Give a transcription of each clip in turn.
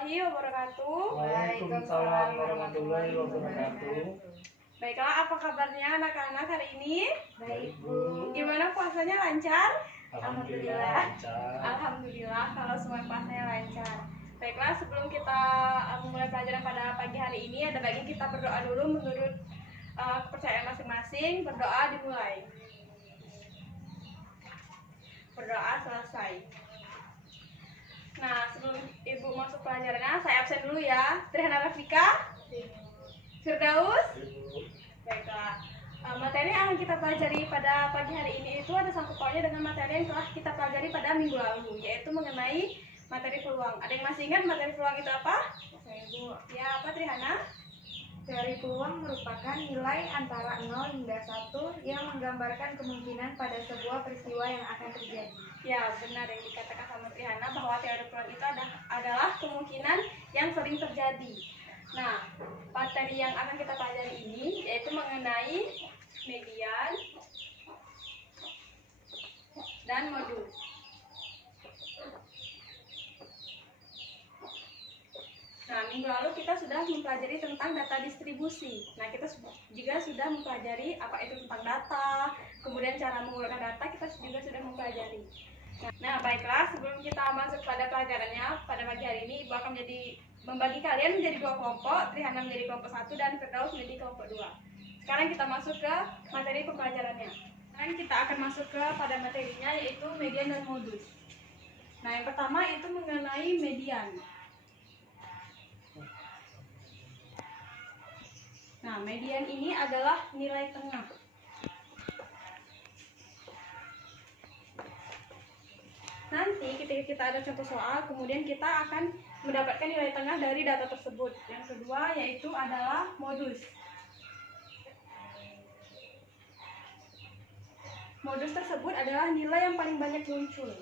warahmatullahi wabarakatuh. Waalaikumsalam warahmatullahi wabarakatuh. Baiklah, apa kabarnya anak-anak hari ini? Baik, Bu. Gimana puasanya lancar? Alhamdulillah lancar. Alhamdulillah kalau semua puasanya lancar. Baiklah, sebelum kita memulai pelajaran pada pagi hari ini, ada baiknya kita berdoa dulu menurut kepercayaan masing-masing. Berdoa dimulai. Berdoa selesai. Nah, sebelum Ibu masuk pelajarannya, saya absen dulu ya. Trihana Rafika, Firdaus. Baiklah. Materi yang akan kita pelajari pada pagi hari ini itu ada sangkut pautnya dengan materi yang telah kita pelajari pada minggu lalu, yaitu mengenai materi peluang. Ada yang masih ingat materi peluang itu apa? Saya, Bu. Ya, apa Trihana? Teori peluang merupakan nilai antara 0 hingga 1 yang menggambarkan kemungkinan pada sebuah peristiwa yang akan terjadi. Ya, benar yang dikatakan sama Trihana bahwa teori peluang itu adalah kemungkinan yang sering terjadi. Nah, materi yang akan kita pelajari ini yaitu mengenai median dan modus. Nah, minggu lalu kita sudah mempelajari tentang data distribusi. Nah, kita juga sudah mempelajari apa itu tentang data, kemudian cara menggunakan data kita juga sudah mempelajari. Nah, baiklah, sebelum kita masuk pada pelajarannya, pada pagi hari ini Ibu akan membagi kalian menjadi 2 kelompok, Trihana menjadi kelompok 1 dan Firdaus menjadi kelompok 2. Sekarang kita masuk ke materi pembelajarannya. Sekarang kita akan masuk ke pada materinya, yaitu median dan modus. Nah, yang pertama itu mengenai median. Nah, median ini adalah nilai tengah. Nanti ketika kita ada contoh soal, kemudian kita akan mendapatkan nilai tengah dari data tersebut. Yang kedua yaitu adalah modus. Modus tersebut adalah nilai yang paling banyak muncul.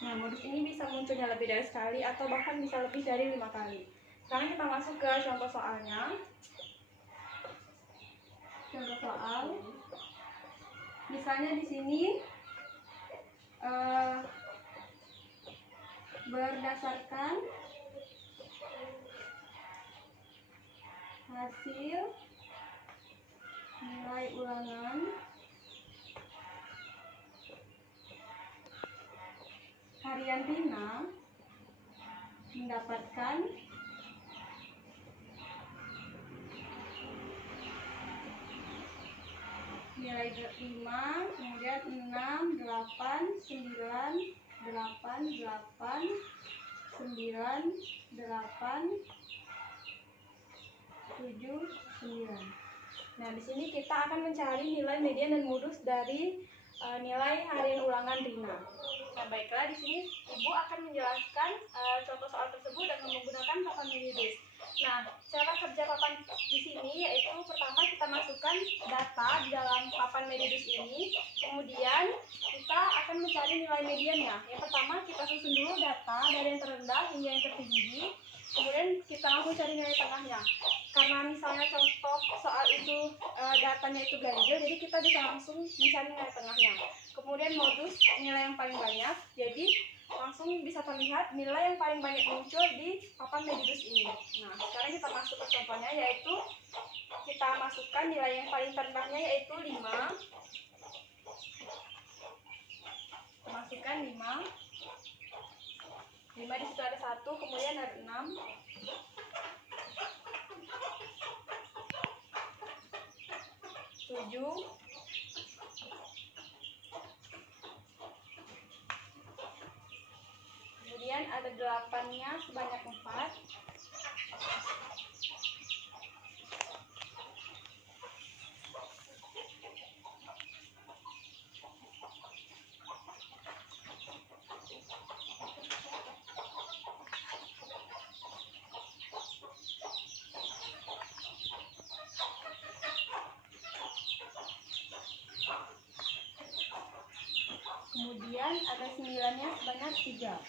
Nah, modus ini bisa munculnya lebih dari sekali atau bahkan bisa lebih dari 5 kali. Sekarang kita masuk ke contoh soalnya. Contoh soal. Misalnya di sini berdasarkan hasil nilai ulangan harian Rina mendapatkan nilai 5, kemudian 6, 8, 9, 8, 8, 9, 8, 7, 9. Nah, di sini kita akan mencari nilai median dan modus dari nilai harian ulangan Rina. Nah, baiklah, di sini Ibu akan menjelaskan contoh soal tersebut dengan menggunakan papan Medidus. Nah, cara kerja papan di sini yaitu pertama kita masukkan data di dalam papan Medidus ini, kemudian kita akan mencari nilai mediannya. Yang pertama kita susun dulu data dari yang terendah hingga yang tertinggi, kemudian kita langsung cari nilai tengahnya. Karena misalnya contoh soal itu datanya itu ganjil, jadi kita bisa langsung mencari nilai tengahnya. Kemudian modus nilai yang paling banyak, jadi langsung bisa terlihat nilai yang paling banyak muncul di papan Medidus ini. Nah, sekarang kita masuk ke contohnya, yaitu kita masukkan nilai yang paling terendahnya yaitu 5. Kita masukkan 5. 5 di situ ada 1, kemudian ada 6. 7. Kemudian ada 8-nya sebanyak 4. Kemudian ada 9-nya sebanyak 3.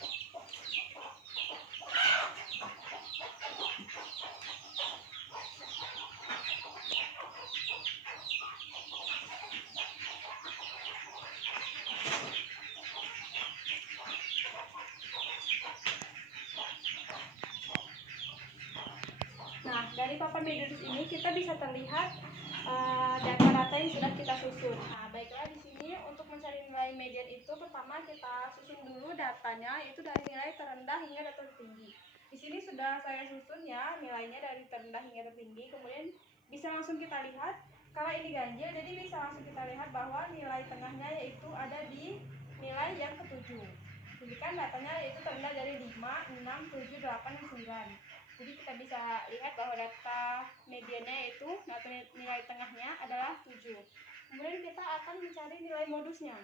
di papan Medidus ini kita bisa terlihat data-data yang sudah kita susun. Nah, baiklah di sini untuk mencari nilai median itu pertama kita susun dulu datanya itu dari nilai terendah hingga data tertinggi. Di sini sudah saya susun ya nilainya dari terendah hingga tertinggi. Kemudian bisa langsung kita lihat kalau ini ganjil, jadi bisa langsung kita lihat bahwa nilai tengahnya yaitu ada di nilai yang ketujuh. Jadi kan datanya yaitu terendah dari 5, 6, 7, 8, dan 9. Jadi kita bisa lihat bahwa data mediannya itu data nilai tengahnya adalah 7. Kemudian kita akan mencari nilai modusnya.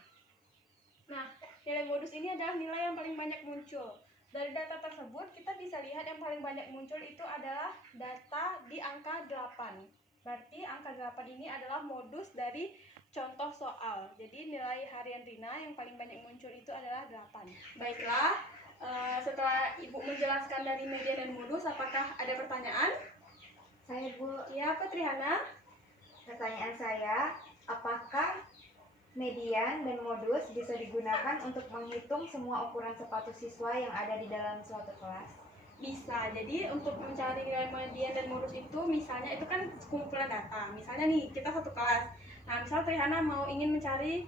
Nah, nilai modus ini adalah nilai yang paling banyak muncul. Dari data tersebut kita bisa lihat yang paling banyak muncul itu adalah data di angka 8. Berarti angka 8 ini adalah modus dari contoh soal. Jadi nilai harian Rina yang paling banyak muncul itu adalah 8. Baiklah, setelah Ibu menjelaskan dari median dan modus, apakah ada pertanyaan? Saya Bu, Ya, apa Triana? pertanyaan saya, apakah median dan modus bisa digunakan untuk menghitung semua ukuran sepatu siswa yang ada di dalam suatu kelas? Bisa. Jadi untuk mencari nilai median dan modus itu misalnya itu kan kumpulan data. Misalnya nih kita satu kelas. Nah, misal Trihana mau ingin mencari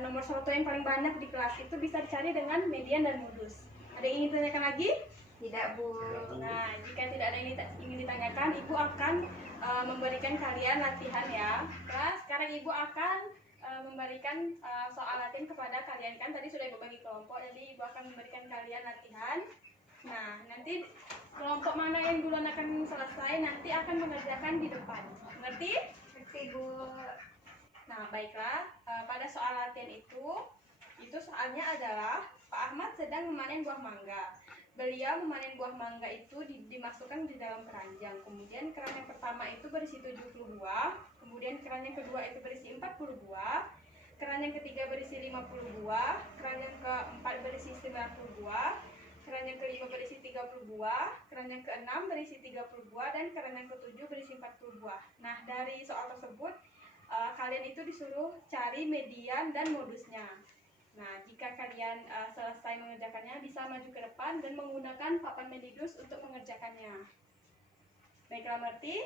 nomor satu yang paling banyak di kelas, itu bisa dicari dengan median dan modus. Ada yang ingin ditanyakan lagi? Tidak Bu. Nah, jika tidak ada yang ingin ditanyakan, Ibu akan memberikan kalian latihan ya. Nah, sekarang Ibu akan memberikan soal latihan kepada kalian, kan tadi sudah Ibu bagi kelompok, jadi Ibu akan memberikan kalian latihan. Nah, nanti kelompok mana yang duluan akan selesai nanti akan mengerjakan di depan. Ngerti? Ngerti Bu. Nah, baiklah. Pada soal latihan itu soalnya adalah Pak Ahmad sedang memanen buah mangga. Beliau memanen buah mangga itu dimasukkan di dalam keranjang. Kemudian keran yang pertama itu berisi 70 buah, kemudian keran yang kedua itu berisi 40 buah, keran yang ketiga berisi 50 buah, keran yang keempat berisi 90 buah, keran yang kelima berisi 30 buah, keran yang keenam berisi 30 buah, dan keran yang ketujuh berisi 40 buah. Nah, dari soal tersebut kalian itu disuruh cari median dan modusnya. Nah, jika kalian selesai mengerjakannya, bisa maju ke depan dan menggunakan papan Medidus untuk mengerjakannya. Baiklah, mengerti?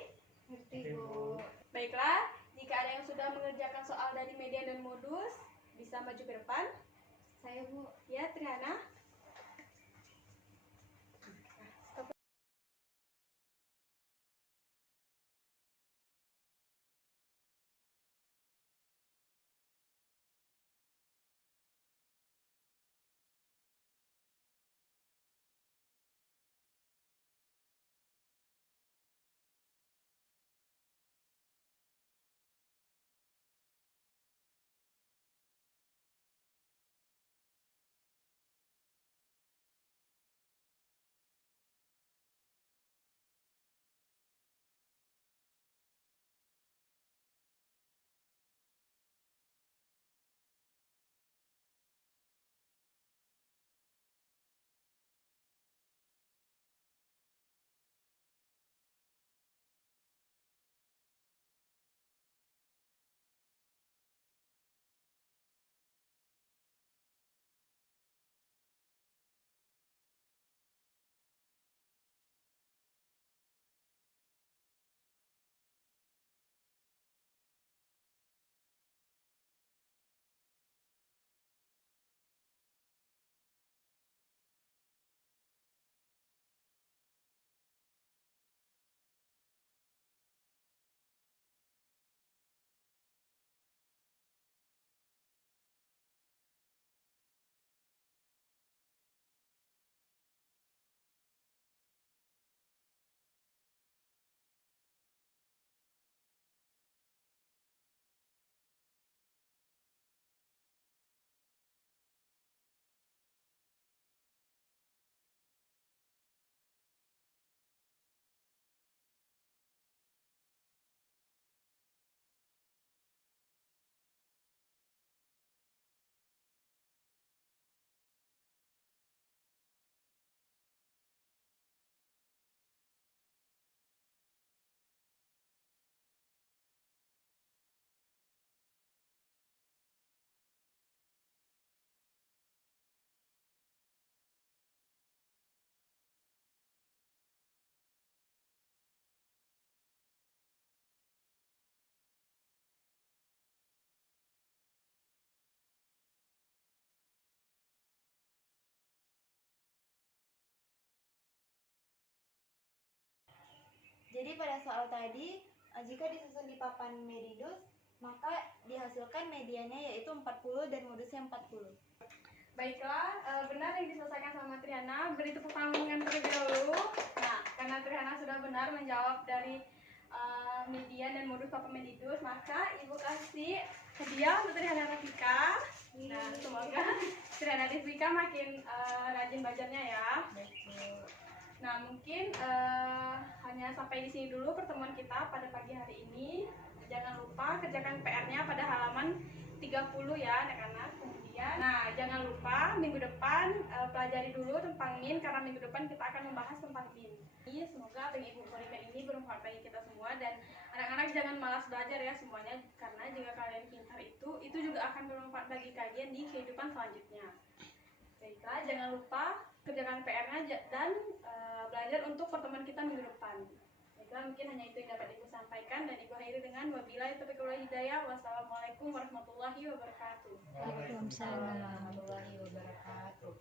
Ngerti Bu. Baiklah, jika ada yang sudah mengerjakan soal dari median dan modus, bisa maju ke depan. Saya Bu. Ya, Trihana. Jadi pada soal tadi, jika disusun di papan Medidus, maka dihasilkan mediannya yaitu 40 dan modusnya 40. Baiklah, benar yang diselesaikan sama Triana. Beri tepuk tangan terlebih dahulu. Nah, karena Triana sudah benar menjawab dari median dan modus papan Medidus, maka Ibu kasih hadiah untuk Triana Rafika. Nah, semoga Triana Rafika makin rajin belajarnya ya. Nah, mungkin hanya sampai di sini dulu pertemuan kita pada pagi hari ini. Jangan lupa kerjakan PR-nya pada halaman 30 ya anak-anak. Kemudian, nah jangan lupa minggu depan pelajari dulu tentang min, karena minggu depan kita akan membahas tentang min. Semoga bagi Ibu Morikan ini bermanfaat bagi kita semua, dan anak-anak jangan malas belajar ya semuanya, karena jika kalian pintar itu juga akan bermanfaat bagi kalian di kehidupan selanjutnya. Baiklah, jangan lupa kerjakan PR-nya dan belajar untuk pertemuan kita minggu depan. Baiklah, mungkin hanya itu yang dapat Ibu sampaikan, dan Ibu akhiri dengan wabillahi taufiq wal hidayah. Wassalamualaikum warahmatullahi wabarakatuh. Waalaikumsalam. Warahmatullahi wabarakatuh.